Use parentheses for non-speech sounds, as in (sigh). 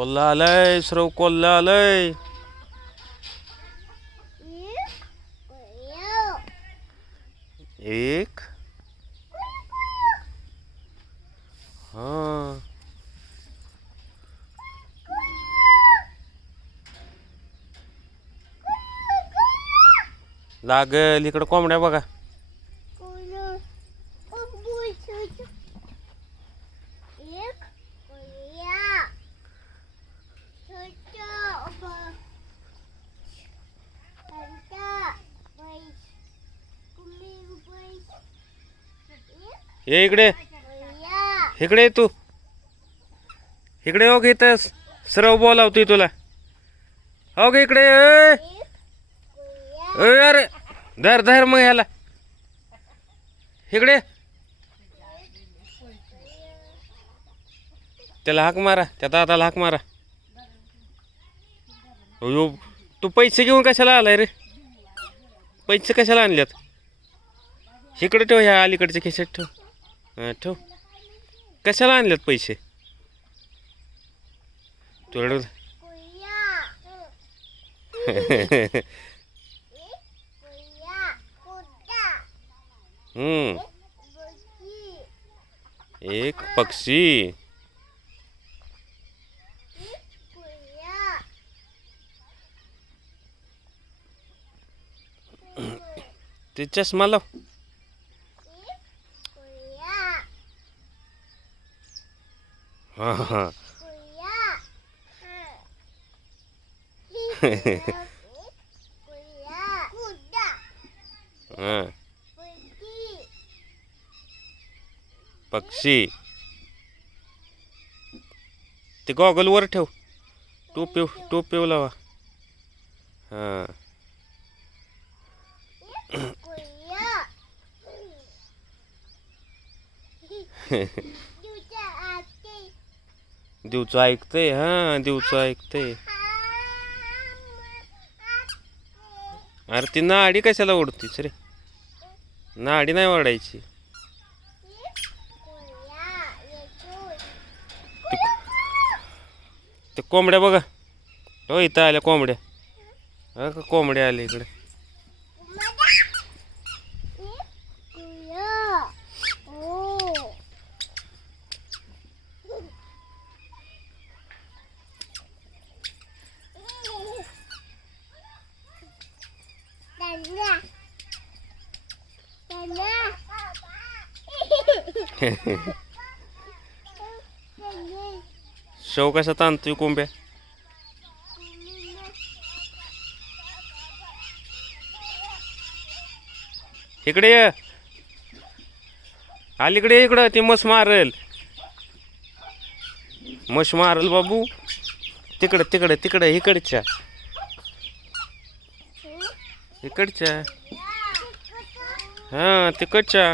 कोल्हा आलाय श्रव कोल्हा आलाय. एक. हा. लागल इकडं कोंबड्या बघा. ये इकडे. इकडे ये तू. इकडे हो इथं. श्रव बोलावतोय तुला. हो ग इकडे अरे धर धर मग ह्याला. इकडे. त्याला हाक मारा. त्या दादाला हाक मारा. अयो तू पैसे घेऊन कशाला आलाय रे? पैसे कशाला आणल्यात? इकडे ठेव ह्या अलीकडच्या खिशात ठेव. ठेव. कशाला आणलेत पैसे? तुला हम्म. एक पक्षी. ते चष्मा लाव. हा हा हा पक्षी. ते गॉगल वर ठेव. टोपे टोपे लावा. हा. (coughs) (laughs) दिवचं ऐकतंय हा दिवचं ऐकतंय. अरे ती नाडी कशाला ओढतीस रे? नाडी नाही ओढायची. ते कोंबड्या बघा. हो इथं आल्या कोंबड्या. का कोंबड्या आल्या इकडे. शव कसा ताणतोय कोंब्या इकडे ये अलीकडे इकडं ती मस मारल मश मारल बाबू तिकडं तिकडं तिकडं इकडच्या इकडच्या हा तिकडच्या